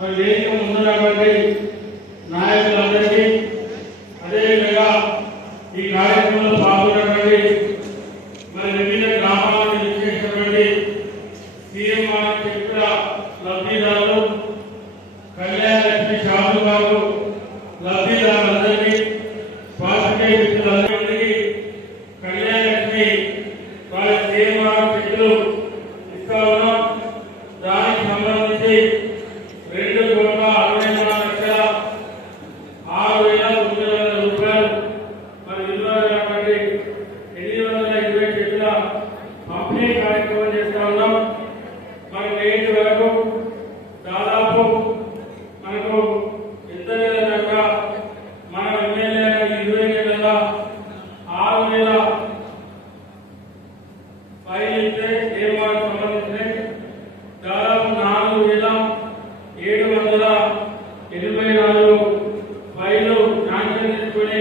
వేదిక ముందున్నటువంటి నాయకులందరికీ అదేవిధంగా ఈ కార్యక్రమంలో పాల్గొన్నటువంటి వివిధ గ్రామాలకు విచ్చేసినటువంటి సీఎంఆర్ చరిత్ర లబ్ధిదారులు కళ్యాణ లక్ష్మి షాపు గారు లబ్ధిదారులందరికీ పాత్రికేయ మిత్రులందరికీ కళ్యాణ లక్ష్మి వాళ్ళ సీఎంఆర్ చెక్కులు ఇస్తా ఉన్నాం. దానికి సంబంధించి 2,63,6,900 రూపాయలు మరి విలువైనటువంటి 820 చెక్కుల పంపిణీ కార్యక్రమం చేస్తా ఉన్నాం. మరి నేటి వరకు దాదాపు మనకు ఎంత నెలగా మన ఎమ్మెల్యే 20 నెలల 6,000 ఫైల్ ఇస్తే ఏమాకు సంబంధించిన దాదాపు 4,784 ఫైలు శాంక్షన్ తీసుకుని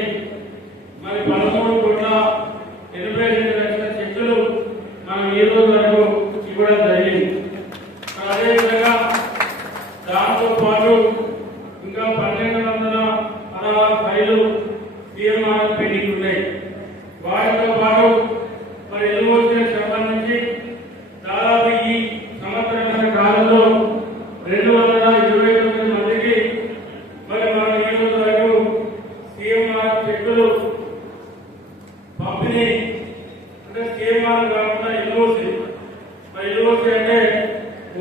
మరి 13,82,00,000 చెక్కులు మనం ఈ రోజు వరకు ఇవ్వడం జరిగింది. అదేవిధంగా దాంతో పాటు ఇంకా 1,216 ఫైలు సీఎంఆర్ పెండింగ్ ఉన్నాయి. వాటితో పాటు మరి ఎల్ఓసీకి సంబంధించి దాదాపు ఈ సంవత్సరం కాలంలో 229 మందికి మరి మనం ఈ రోజు వరకు సీఎంఆర్ చెక్కులు పంపిణీ అంటే సీఎంఆర్ కాకుండా ఎల్ఓసీ. మరి ఎల్ఓసీ అంటే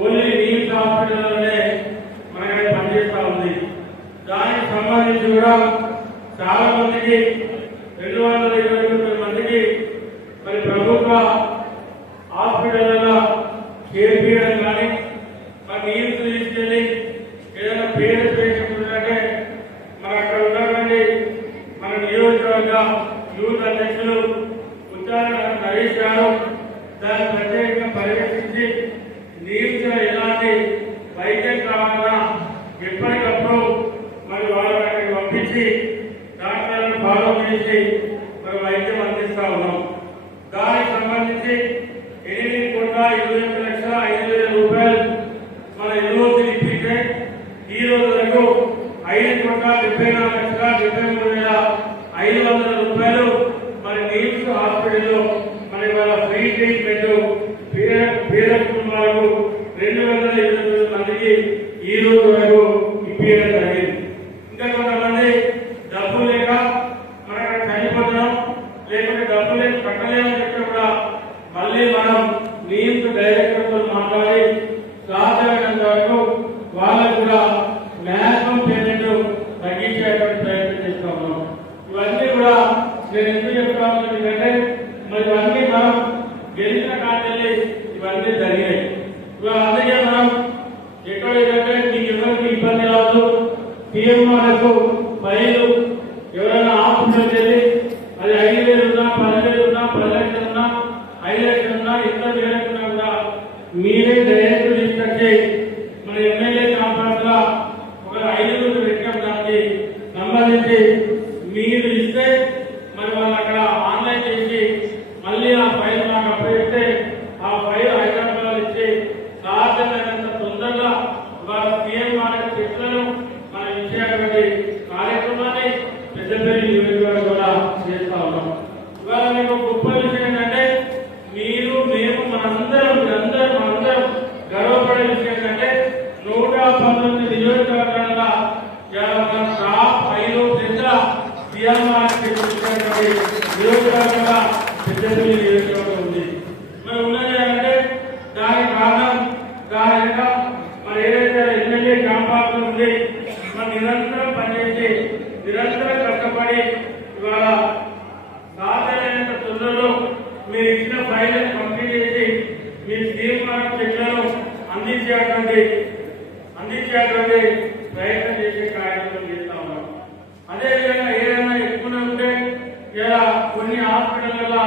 ఓన్లీ నీమ్స్ హాస్పిటల్లోనే మనకి పనిచేస్తూ ఉంది. దానికి సంబంధించి కూడా చాలా మందికి 229 మందికి మరి ప్రభుత్వ హాస్పిటల్లో చేర్పించడం కానీ మరి నీమ్స్ తీసుకెళ్ళి ఏదైనా పేద పేషెంట్ ఉంటే మన అక్కడ ఉన్నటువంటి మన నియోజకవర్గ యూత్ అధ్యక్షులు ఉచ్చారణ నరేష్ గారు దాన్ని ప్రత్యేకంగా పర్యవేక్షించి నీమ్స్ ఎలాంటి వైద్యం కావాలన్నా ఎప్పటికప్పుడు మరి వాళ్ళకి పంపించి డాక్టర్లను ఫాలో చేసి మరి వైద్యం అందిస్తా ఉన్నాం. దానికి సంబంధించి 8,21,05,000 రూపాయలు మన ఎల్ఓసీ ఇప్పిస్తే ఈ రోజు వరకు 5,74,73,500 రూపాయలు మరి నీమ్స్ హాస్పిటల్లో మన ఇవాళ ఫ్రీ ట్రీట్మెంట్ పేద కుటుంబాలకు 229 మందికి ఈ రోజు వరకు ఇప్పించడం జరిగింది. ఇంకా కొంతమంది డబ్బు లేక మన చనిపోతున్నాం లేకుంటే డబ్బు లేక కట్టలేమని చెప్తే కూడా మళ్ళీ మనం నీమ్స్ డైరెక్టర్తో మాట్లాడి సాధ్యమైనంత వరకు వాళ్ళకు కూడా మ్యాక్సిమం పేమెంట్ తగ్గించేటువంటి ప్రయత్నం చేస్తా ఉన్నాం. ఇవన్నీ కూడా నేను ఎందుకు చెప్తాను ఎందుకంటే మరి ఇవన్నీ మనం గెలిచిన కాదని ఇవన్నీ జరిగాయి. ఇవాళ అందుకే మనం ఎక్కడ ఏంటంటే మీకు ఎవరికి ఇబ్బంది రాదు. సీఎంఆర్కు ఫైలు ఎవరైనా హాస్పిటల్ వెళ్ళి అది 5,000 ఉన్నా 10,000 ఉన్నా 10 లక్షలు ఉన్నా 5 లక్షలు ఉన్నా ఎంత వేయకున్నా కూడా మీరే డైరెక్ట్ తీసుకొచ్చి మన ఎమ్మెల్యే కాంపౌండ్ గా ఒక 5 పెట్టాం. దానికి సంబంధించి మీరు ఇస్తే మరి వాళ్ళు అక్కడ ఆన్లైన్ చేసి మళ్ళీ ఆ ఫైల్ నాకు అప్పగిస్తే ఆ ఫైల్ హైదరాబాద్ ఇచ్చి సాధ్యమైనంత తొందరగా వాళ్ళ సీఎంఆర్ చెట్లను మనం ఇచ్చేటువంటి కార్యక్రమాన్ని పెద్దపల్లి నియోజకవర్గం కూడా చేస్తా ఉన్నాం. ఇవాళ మీకు గొప్ప విషయం ఏంటంటే మీరు మేము మనందరం గర్వపడే విషయం ఏంటంటే 119 నియోజకవర్గాల టాప్ 5 పెద్ద సీఎంఆర్ నియోజకవర్గంగా పెద్దపల్లి నియోజకవర్గం ఉంది. మరి ఉన్నది అంటే దానికి కారణం మరి ఏదైతే ఎమ్మెల్యే కాంపౌండ్ ఉంది మరి నిరంతరం పనిచేసి నిరంతరం కష్టపడి ఇవాళ సాధ్యమైనంత తొందరలో మీరు ఇచ్చిన ఫైల్ కంప్లీట్ చేసి మీ సీఎంఆర్ చెట్లను అందించేటువంటి ప్రయత్నం చేసే కార్యక్రమం చేస్తా ఉన్నాం. అదేవిధంగా ఏదైనా ఎక్కువ ఉంటే ఇలా కొన్ని హాస్పిటల్లో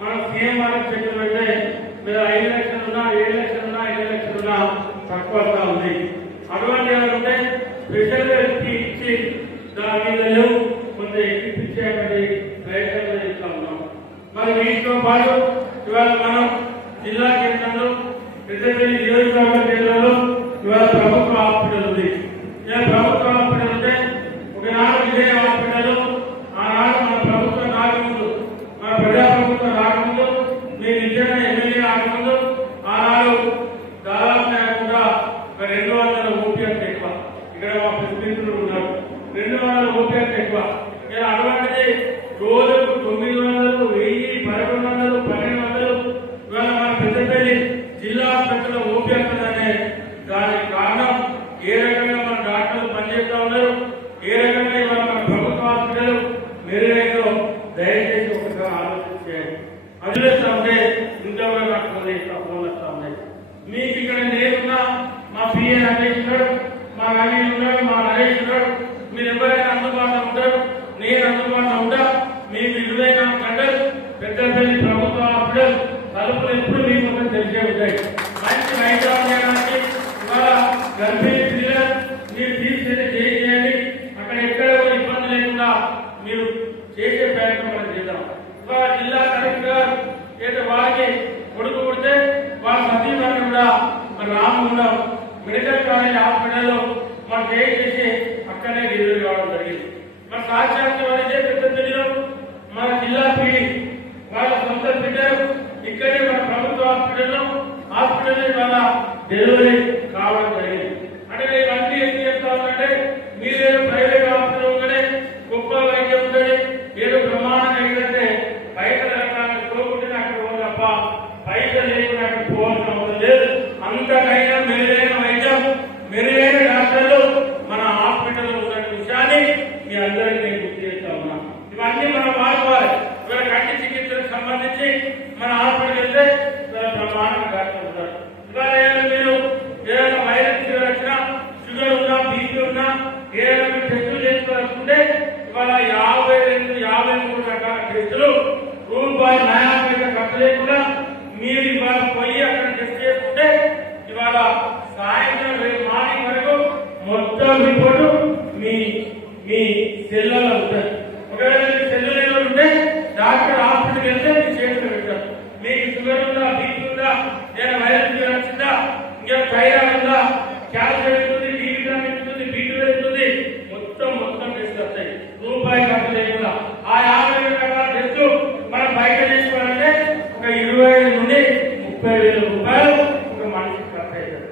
మనం సీఎంఆర్ చెట్లు పెడితే మీరు 5 లక్షలు ఉన్నా 7 లక్షలు ఉన్నా 5 లక్షలు ఉన్నా తక్కువ ఉంది. అటువంటి ఏమంటే స్పెషల్ ఇచ్చి దాని మీద కొంత ఎక్కిపించేటువంటి ప్రయత్నం చేస్తా ఉన్నాం. మరి వీటితో పాటు ఇవాళ మనం జిల్లా కేంద్రంలో పెద్దపల్లి నియోజకవర్గ కేంద్రంలో ఇవాళ ప్రభుత్వ హాస్పిటల్ ఉంది. పనిచేస్తా ఉన్నారు. ఏ రకంగా ఇవాళ మన ప్రభుత్వ హాస్పిటల్ మెరుగైందో దయచేసి ఒకసారి ఆలోచించేయండి. అదిలేస్తా ఉంటే ఇంకా నాకు ఫోన్ వస్తా ఉన్నాయి. మీకు ఇక్కడ నేనున్నా, మా పిఏ నరేష్ ఉన్నాడు, మా నవీన్ ఉన్నాడు, మా నరేష్ ఉన్నాడు, మీరు ఎవరైనా అందుబాటులో ఉంటారు, నేను అందుబాటులో ఉంటా. మీకు 24 గంటలు పెద్దపల్లి ప్రభుత్వ హాస్పిటల్ తలుపులు ఎప్పుడు మీకు మొత్తం తెలిసే ఉంటాయి. మంచి వైద్యం చేయడానికి ఇవాళ గర్భిణీ పిల్లలు మీరు తీసుకెళ్ళి చేయండి. అక్కడ ఎక్కడ కూడా ఇబ్బంది లేకుండా మీరు చేసే ప్రయత్నం మనం చేద్దాం. ఇవాళ జిల్లా కలెక్టర్ గారు ఏదో వారికి కొడుకు కొడితే వాళ్ళ సతీమణి కూడా మన రామగుండం మెడికల్ కాలేజ్ హాస్పిటల్లో మనం చేసి అక్కడనే డెలివరీ కావడం జరిగింది. మన సాక్షాత్ వారిదే పెద్దపల్లిలో మన జిల్లా పీడి వాళ్ళ సొంత బిడ్డలు ఇక్కడే మన ప్రభుత్వ హాస్పిటల్లో వాళ్ళ డెలివరీ కావడం జరిగింది. అంటే ఇవన్నీ ఎందుకు చెప్తా ఉందంటే మీరేదో ప్రైవేట్ హాస్పిటల్లోనే గొప్ప వైద్యం ఉంటుంది, ఏదో ప్రమాణం ఏంటంటే బయట రకాలకు పోగొట్టిన అక్కడ పోదు తప్ప పైసలు లేకుండా అక్కడ పోవాల్సిన అవసరం లేదు. అంతకైనా మెరుగైన వైద్యం, మెరుగైన డాక్టర్లు మన హాస్పిటల్లో ఉన్న విషయాన్ని మీ అందరికీ నేను గుర్తు చేస్తా ఉన్నా. ఇవన్నీ మనం వాడుకోవాలి. ఇవాళ కంటి చికిత్సకు సంబంధించి మన హాస్పిటల్ వెళ్తే ప్రమాణం డాక్టర్ ఉంటారు. ఇవాళ మీరు ఏదైనా వైరస్ ఫీవర్ వచ్చినా, షుగర్ ఉన్నా, బీపీ ఉన్నా, ఏదైనా మీరు టెస్టులు చేసుకోవాలనుకుంటే ఇవాళ 52-53 రకాల టెస్టులు ₹9 ఖర్చు లేకుండా మీరు ఇవాళ పోయి అక్కడ టెస్ట్ చేసుకుంటే ఇవాళ సాయంత్రం రేపు మార్నింగ్ వరకు మొత్తం రిపోర్టు మీ సెల్లలో ఉంటుంది. ఒకవేళ మీకు సెల్లు లేని ఉంటే డాక్టర్ హాస్పిటల్కి వెళ్తే మీ చేతులు పెడతారు. మీకు షుగర్ ఉందా, బీపీ ఉందా, ఏదైనా వైరల్ ఫీవర్ వచ్చిందా, ఇంకా థైరాయిడ్ ఉందా, క్యాల్షియం ఉంటుంది, డి విటమిన్ ఉంటుంది, బీ12 ఉంటుంది, మొత్తం టెస్ట్ వస్తాయి. రూపాయి ఖర్చు లేకుండా ఆ 50 రకాల టెస్టు మనం బయట చేసుకోవాలంటే ఒక 25 నుండి 30,000 రూపాయలు ఒక మనిషికి ఖర్చు అవుతుంది.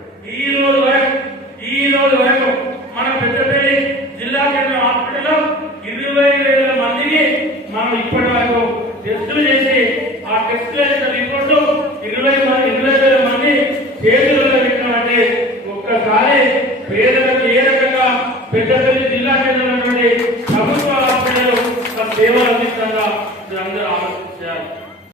ఈ రోజు వరకు మన పెద్దపల్లి జిల్లా కేంద్ర హాస్పిటల్లో 20,000 మందికి మనం ఇప్పటి వరకు టెస్టులు చేసి ఆ టెస్టుల రిపోర్టు 20,000 మంది చేతుల్లో పెట్టినామంటే ఒక్కసారి పేద